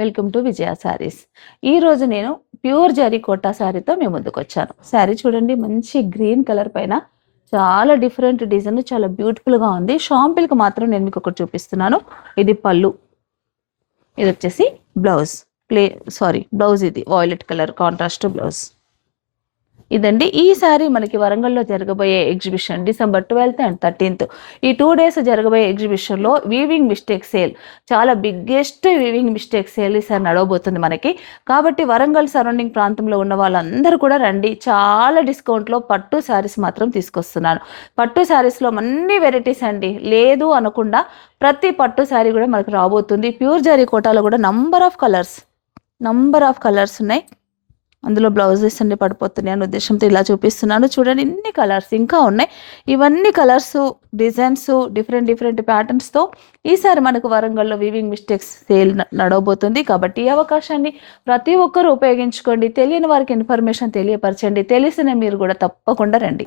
Welcome to విజయ శారీస్. ఈరోజు నేను pure zari quota శారీతో మీ ముందుకు వచ్చాను. శారీ చూడండి, మంచి గ్రీన్ కలర్ పైన చాలా డిఫరెంట్ డిజైన్, చాలా బ్యూటిఫుల్గా ఉంది. షాంపిల్కి మాత్రం నేను మీకు ఒకటి చూపిస్తున్నాను. ఇది పళ్ళు, ఇది వచ్చేసి బ్లౌజ్. బ్లౌజ్ ఇది వాయిలెట్ కలర్ కాంట్రాస్ట్ బ్లౌజ్. ఇదండి ఈ సారీ మనకి వరంగల్లో జరగబోయే exhibition December 12th and 13th. ఈ 2 days జరగబోయే ఎగ్జిబిషన్లో వీవింగ్ మిస్టేక్ సేల్, చాలా బిగ్గెస్ట్ వీవింగ్ మిస్టేక్ సేల్ ఈసారి నడవబోతుంది మనకి. కాబట్టి వరంగల్ సరౌండింగ్ ప్రాంతంలో ఉన్న వాళ్ళందరూ కూడా రండి. చాలా డిస్కౌంట్లో పట్టు శారీస్ మాత్రం తీసుకొస్తున్నాను. పట్టు శారీస్లో అన్ని వెరైటీస్ అండి, లేదు అనకుండా ప్రతి పట్టు శారీ కూడా మనకు రాబోతుంది. ప్యూర్ జరీ కోటాలో కూడా నంబర్ ఆఫ్ కలర్స్ ఉన్నాయి. అందులో బ్లౌజెస్ అన్ని పడిపోతున్నాయి అనే ఉద్దేశంతో ఇలా చూపిస్తున్నాను. చూడండి, ఇన్ని కలర్స్ ఇంకా ఉన్నాయి. ఇవన్నీ కలర్స్, డిజైన్స్, డిఫరెంట్ ప్యాటర్న్స్తో ఈసారి మనకు వరంగల్లో వీవింగ్ మిస్టేక్స్ సేల్ నడవబోతుంది. కాబట్టి ఈ అవకాశాన్ని ప్రతి ఒక్కరూ ఉపయోగించుకోండి. తెలియని వారికి ఇన్ఫర్మేషన్ తెలియపరచండి. తెలిసిన మీరు కూడా తప్పకుండా రండి.